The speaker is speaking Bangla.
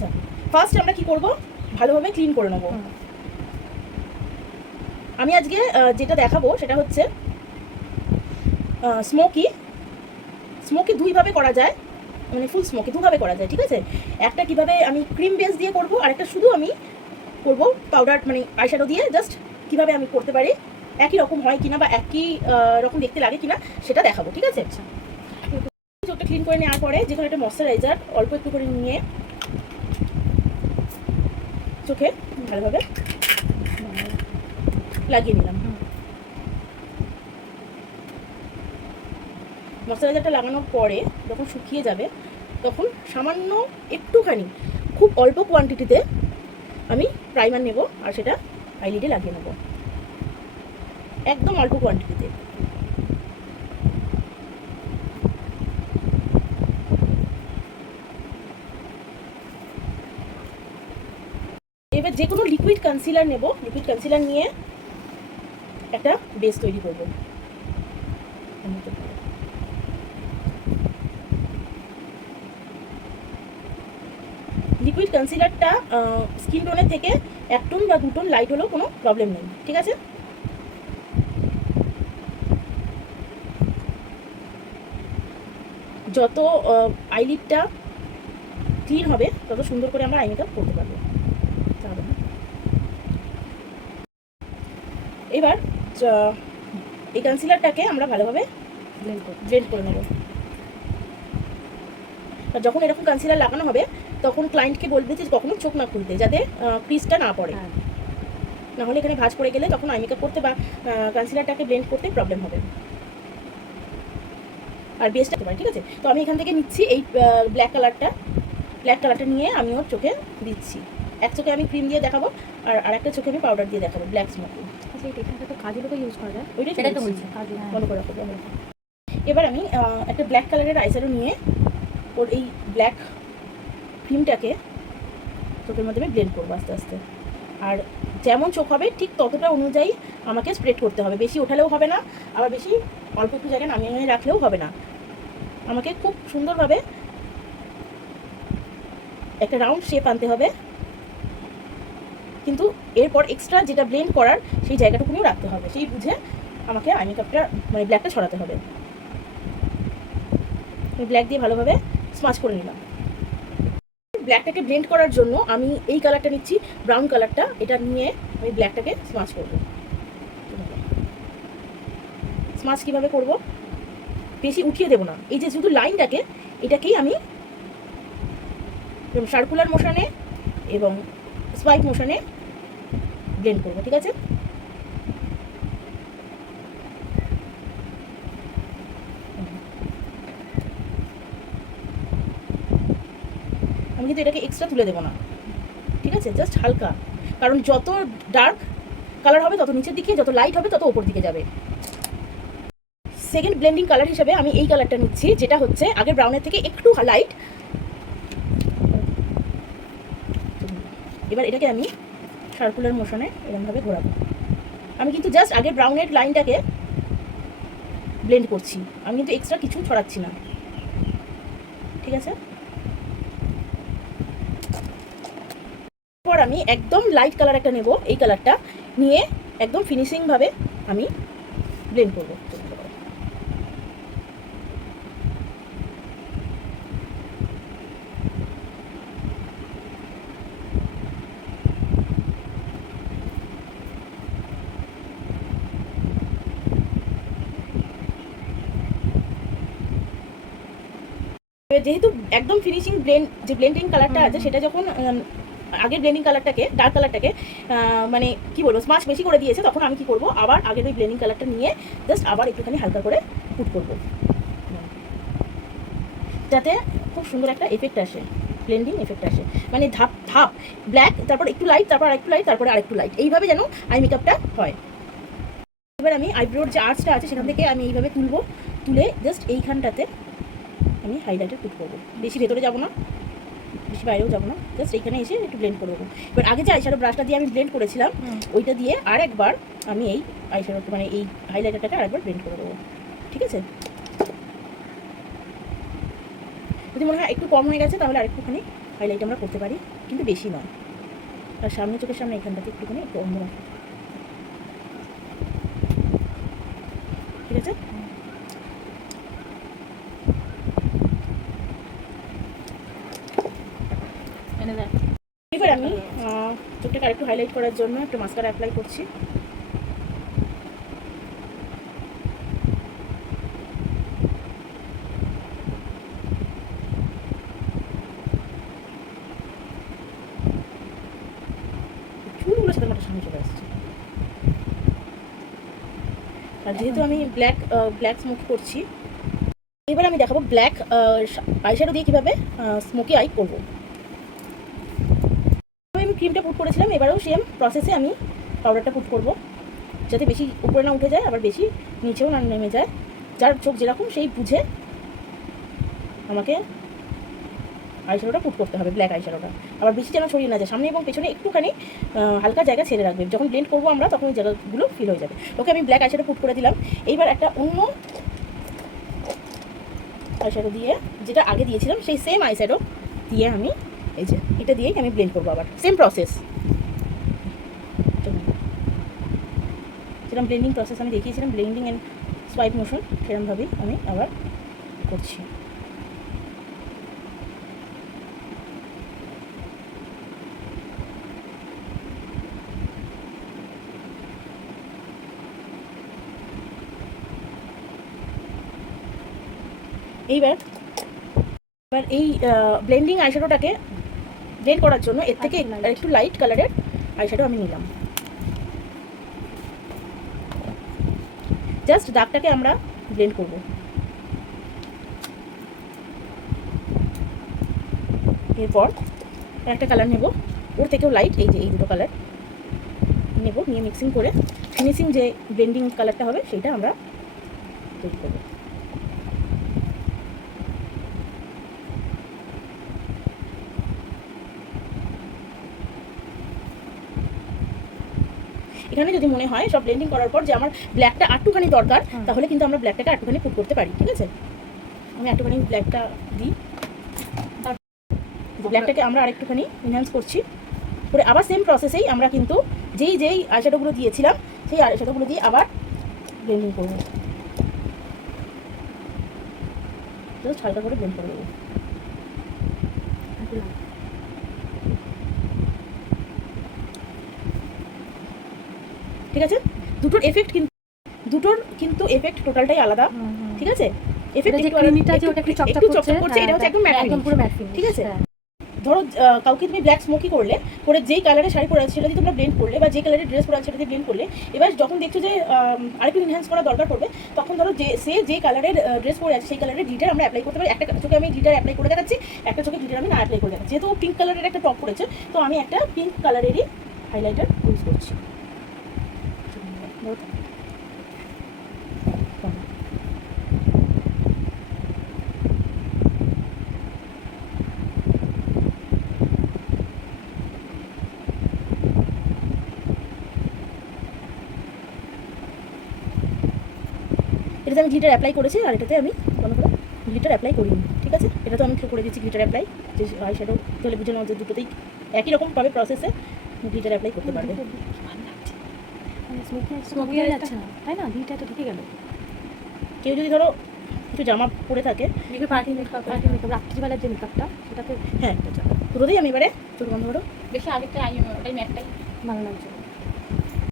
আচ্ছা, ফার্স্ট আমরা কি করব, ভালোভাবে ক্লিন করে নেব। আমি আজকে যেটা দেখাবো সেটা হচ্ছে স্মোকি দুইভাবে করা যায়, মানে ফুল স্মোকি দুভাবে করা যায়, ঠিক আছে? একটা কিভাবে আমি ক্রিম বেস দিয়ে করব, আর একটা শুধু আমি করব পাউডার মানে আইশ্যাডো দিয়ে। জাস্ট কিভাবে আমি করতে পারি, একই রকম হয় কিনা বা একই রকম দেখতে লাগে কিনা সেটা দেখাবো, ঠিক আছে? আচ্ছা, চোখটা ক্লিন করে নেওয়ার পরে যেখানে একটা ময়শ্চারাইজার অল্প একটু করে নিয়ে চোখে ভালোভাবে লাগিয়ে নিলাম। ময়শ্চারাইজারটা লাগানোর পরে যখন শুকিয়ে যাবে তখন সামান্য একটুখানি, খুব অল্প কোয়ান্টিটিতে আমি প্রাইমার নেব, আর সেটা আইলিডে লাগিয়ে নেব, একদম অল্প কোয়ান্টিটিতে। এবার যে কোনো লিকুইড কনসিলার নেব, লিকুইড কনসিলার নিয়ে একটা বেস তৈরি করব। লিকুইড কনসিলারটা স্কিন টোনের থেকে 1 টোন বা 2 টোন লাইট হলেও কোনো প্রবলেম নেই, ঠিক আছে? যত আইলিডটা ক্লিন হবে তত সুন্দর করে আমরা আই মেকআপ করতে পারবো। এবার এই কনসিলারটাকে আমরা ভালোভাবে ব্লেন্ড করে নেব। আর যখন এরকম কনসিলার লাগানো হবে তখন ক্লায়েন্টকে বলবে যে কখনো চোখ না খুলতে, যাতে ক্রিজটা না পড়ে, না হলে এখানে ভাঁজ পড়ে গেলে তখন আই মেকআপ করতে বা কনসিলারটাকে ব্লেন্ড করতে প্রবলেম হবে। আর বেসটা পারি, ঠিক আছে? তো আমি এখান থেকে নিচ্ছি এই ব্ল্যাক কালারটা নিয়ে আমি ওর চোখে দিচ্ছি। এক চোখে আমি ক্রিম দিয়ে দেখাবো, আর আরেকটা চোখে আমি পাউডার দিয়ে দেখাবো, ব্ল্যাক স্মোকি। আচ্ছা, এই টেকনিকটা তো কাজলও ইউজ করা যায়, ওইটাই সেটা তো বলছি কাজল বন্ধ করে রাখবো। এবার আমি একটা ব্ল্যাক কালারের আইশ্যাডো নিয়ে ওর এই ব্ল্যাক ক্রিমটাকে চোখের মধ্যে আমি ব্লেন্ড করবো আস্তে আস্তে। আর যেমন চোখ হবে ঠিক ততটা অনুযায়ী আমাকে স্প্রেড করতে হবে, বেশি ওঠালেও হবে না, আবার বেশি অল্প একটু জায়গায় নামিয়ে রাখলেও হবে না। আমাকে খুব সুন্দরভাবে একটা রাউন্ড শেপ আনতে হবে, কিন্তু এরপর এক্সট্রা যেটা ব্লেন্ড করার সেই জায়গাটুকুনিও রাখতে হবে, সেই বুঝে আমাকে আই মেকআপটা মানে ব্ল্যাকটা ছড়াতে হবে। আমি ব্ল্যাক দিয়ে ভালোভাবে স্মাচ করে নিলাম। ব্ল্যাকটাকে ব্লেন্ড করার জন্য আমি এই কালারটা নিচ্ছি, ব্রাউন কালারটা, এটা নিয়ে আমি ব্ল্যাকটাকে স্মাচ করব। স্মাচ কীভাবে করব, বেশি উঠিয়ে দেবো না, এই যে শুধু লাইনটাকে, এটাকেই আমি সার্কুলার মোশনে এবং স্পাইক মোশনে ব্লেন্ড করবো, ঠিক আছে? আমি কিন্তু এটাকে এক্সট্রা তুলে দেবো না, ঠিক আছে? জাস্ট হালকা, কারণ যত ডার্ক কালার হবে তত নিচের দিকে, যত লাইট হবে তত ওপর দিকে যাবে। সেকেন্ড ব্লেন্ডিং কালার হিসেবে আমি এই কালারটা নিচ্ছি, যেটা হচ্ছে আগের ব্রাউনের থেকে একটু লাইট। এবার এটাকে আমি সার্কুলার মোশনে এরকমভাবে ঘোরাবো। আমি কিন্তু জাস্ট আগের ব্রাউনের লাইনটাকে ব্লেন্ড করছি, আমি কিন্তু এক্সট্রা কিছু ছড়াচ্ছি না, ঠিক আছে? এরপর আমি একদম লাইট কালার একটা নেব, এই কালারটা নিয়ে একদম ফিনিশিংভাবে আমি ব্লেন্ড করবো। যেহেতু একদম ফিনিশিং ব্লেন্ডিং কালারটা আছে, সেটা যখন আগের ব্লেন্ডিং কালারটাকে, ডার্ক কালারটাকে মানে কি বলবো, স্মাচ বেশি করে দিয়েছে, তখন আমি কি করব, আবার আগের ওই ব্লেন্ডিং কালারটা নিয়ে জাস্ট আবার একটুখানি হালকা করে পুট করবো, যাতে খুব সুন্দর একটা এফেক্ট আসে, ব্লেন্ডিং এফেক্ট আসে, মানে ধাপ ধাপ ব্ল্যাক, তারপর একটু লাইট, তারপর আরেকটু লাইট, তারপরে আরেকটু লাইট, এইভাবে যেন আই মেকআপটা হয়। এবার আমি আইব্রোর যে আর্চটা আছে সেখান থেকে আমি এইভাবে তুলে জাস্ট এইখানটাতে আমি হাইলাইটার পুট করবো, বেশি ভেতরে যাবো না, বেশি বাইরেও যাবো না, জাস্ট এইখানে এসে একটু ব্লেন্ড করে দেবো। এবার আগে যে আইশ্যাডো ব্রাশটা দিয়ে আমি ব্লেন্ড করেছিলাম, ওইটা দিয়ে আরেকবার আমি এই আইশ্যাডো মানে এই হাইলাইটারটাকে আরেকবার ব্লেন্ড করে দেবো, ঠিক আছে? যদি মনে হয় একটু কম হয়ে গেছে তাহলে আরেকটুখানি হাইলাইট আমরা করতে পারি, কিন্তু বেশি নয়। আর সামনে চোখের সামনে এখানটাতে একটুখানি একটু অন্য, ঠিক আছে। এবার আমি চোখটাকে আরেকটু হাইলাইট করার জন্য একটু মাস্কারা অ্যাপ্লাই করছি। চুলগুলো সাথে আমার সামনে চলে আসছে। আর যেহেতু আমি ব্ল্যাক স্মোকি করছি, এবার আমি দেখাবো ব্ল্যাক আইশ্যাডো দিয়ে কীভাবে স্মোকি আই করবো। আমি ক্রিমটা পুট করেছিলাম, এবারেও সেম প্রসেসে আমি পাউডারটা পুট করব, যাতে বেশি উপরে না উঠে যায়, আবার বেশি নিচেও না নেমে যায়। যার চোখ যেরকম সেই বুঝে আমাকে আইশ্যাডোটা পুট করতে হবে, ব্ল্যাক আইশ্যাডোটা। আবার বেশি যেন ছড়িয়ে না যায়, সামনে এবং পেছনে একটুখানি হালকা জায়গা ছেড়ে রাখবে। যখন ব্লেন্ড করবো আমরা তখন ওই জায়গাগুলো ফিল হয়ে যাবে। ওকে আমি ব্ল্যাক আইশ্যাডো পুট করে দিলাম। এইবার একটা অন্য আইশ্যাডো দিয়ে, যেটা আগে দিয়েছিলাম সেই সেম আইশ্যাডো দিয়ে আমি এই যে এটা দিয়েই আমি ব্লেন্ড করবো। আবার সেম প্রসেস, যেরকম ব্লেন্ডিং প্রসেস আমি দেখিয়েছিলাম, ব্লেন্ডিং অ্যান্ড সোয়াইপ মোশন, সেরকমভাবেই আমি আবার করছি। এইবার এই ব্লেন্ডিং আইশ্যাডোটাকে ব্লেন্ড করার জন্য এর থেকে একটু লাইট কালারের আইশ্যাডো আমি নিলাম। জাস্ট দাগটাকে আমরা ব্লেন্ড করব। এরপর একটা কালার নেব, ওর থেকেও লাইট, এই যে এই দুটো কালার নেব, নিয়ে মিক্সিং করে ফিনিশিং যে ব্লেন্ডিং কালারটা হবে সেইটা আমরা তৈরি করব। এখানে যদি মনে হয় সব ব্লেন্ডিং করার পর যে আমার ব্ল্যাকটা একটুখানি দরকার, তাহলে কিন্তু আমরা ব্ল্যাকটাকে একটুখানি পুট করতে পারি, ঠিক আছে। আমি একটুখানি ব্ল্যাকটা দিই, ব্ল্যাকটাকে আমরা আরেকটুখানি এনহ্যান্স করছি করে আবার সেম প্রসেসেই আমরা কিন্তু যেই আইশ্যাডোগুলো দিয়েছিলাম সেই আইশ্যাডোগুলো দিয়ে আবার ব্লেন্ডিং করবো। জাস্ট হালকা করে ব্লেন্ড করে দেবো। ঠিক আছে, দুটোর কিন্তু এফেক্ট টোটালটাই আলাদা, ঠিক আছে। এফেক্ট একটু চকচক করছে, এটা হচ্ছে একদম ম্যাট ফিনিশ, ঠিক আছে। ধরো কাউকে তুমি ব্ল্যাক স্মোকি করলে, করে যেই কালারের শাড়ি পরে আছে সেটা দিয়ে তোমরা ব্লেন্ড করলে, বা যে কালারের ড্রেস পরে আছে সেটা দিয়ে ব্লেন্ড করলে, এবার যখন দেখছো যে আরেকটু এনহ্যান্স করা দরকার পড়বে, তখন ধরো যে কালারের ড্রেস পরে আছে সেই কালারের গ্লিটার আমরা অ্যাপ্লাই করতে পারি। একটা চোখে আমি গ্লিটার অ্যাপ্লাই করে দেখাচ্ছি, একটা চোখে গ্লিটার আমি না অ্যাপ্লাই করে দেখাচ্ছি। যেহেতু পিঙ্ক কালারের একটা টপ করেছে, তো আমি একটা পিঙ্ক কালারেরই হাইলাইটার ইউজ করছি। এটাতে আমি গ্লিটার অ্যাপ্লাই করেছি, আর এটাতে আমি কোনো করে গ্লিটার অ্যাপ্লাই করিনি, ঠিক আছে। এটা তো আমি করে দিচ্ছি গ্লিটার অ্যাপ্লাই, যে আইশ্যাডো তাহলে বুঝে নাও যে দুটোতেই একই রকম পাবে প্রসেসে গ্লিটার অ্যাপ্লাই করতে পারবে। স্মোকি হয়ে যাচ্ছে না, তাই না? দুইটা তো ঢুকে গেল। কেউ যদি ধরো কিছু জামা পরে থাকে, পার্টি মেকআপ রাত্রিবেলার যে মেকআপটা, সেটাতে হ্যাঁ দুটোতেই আমি এবারে চোখ বন্ধ করো। বেশি আগেরটা ওটাই ম্যাটটাই ভালো লাগছে।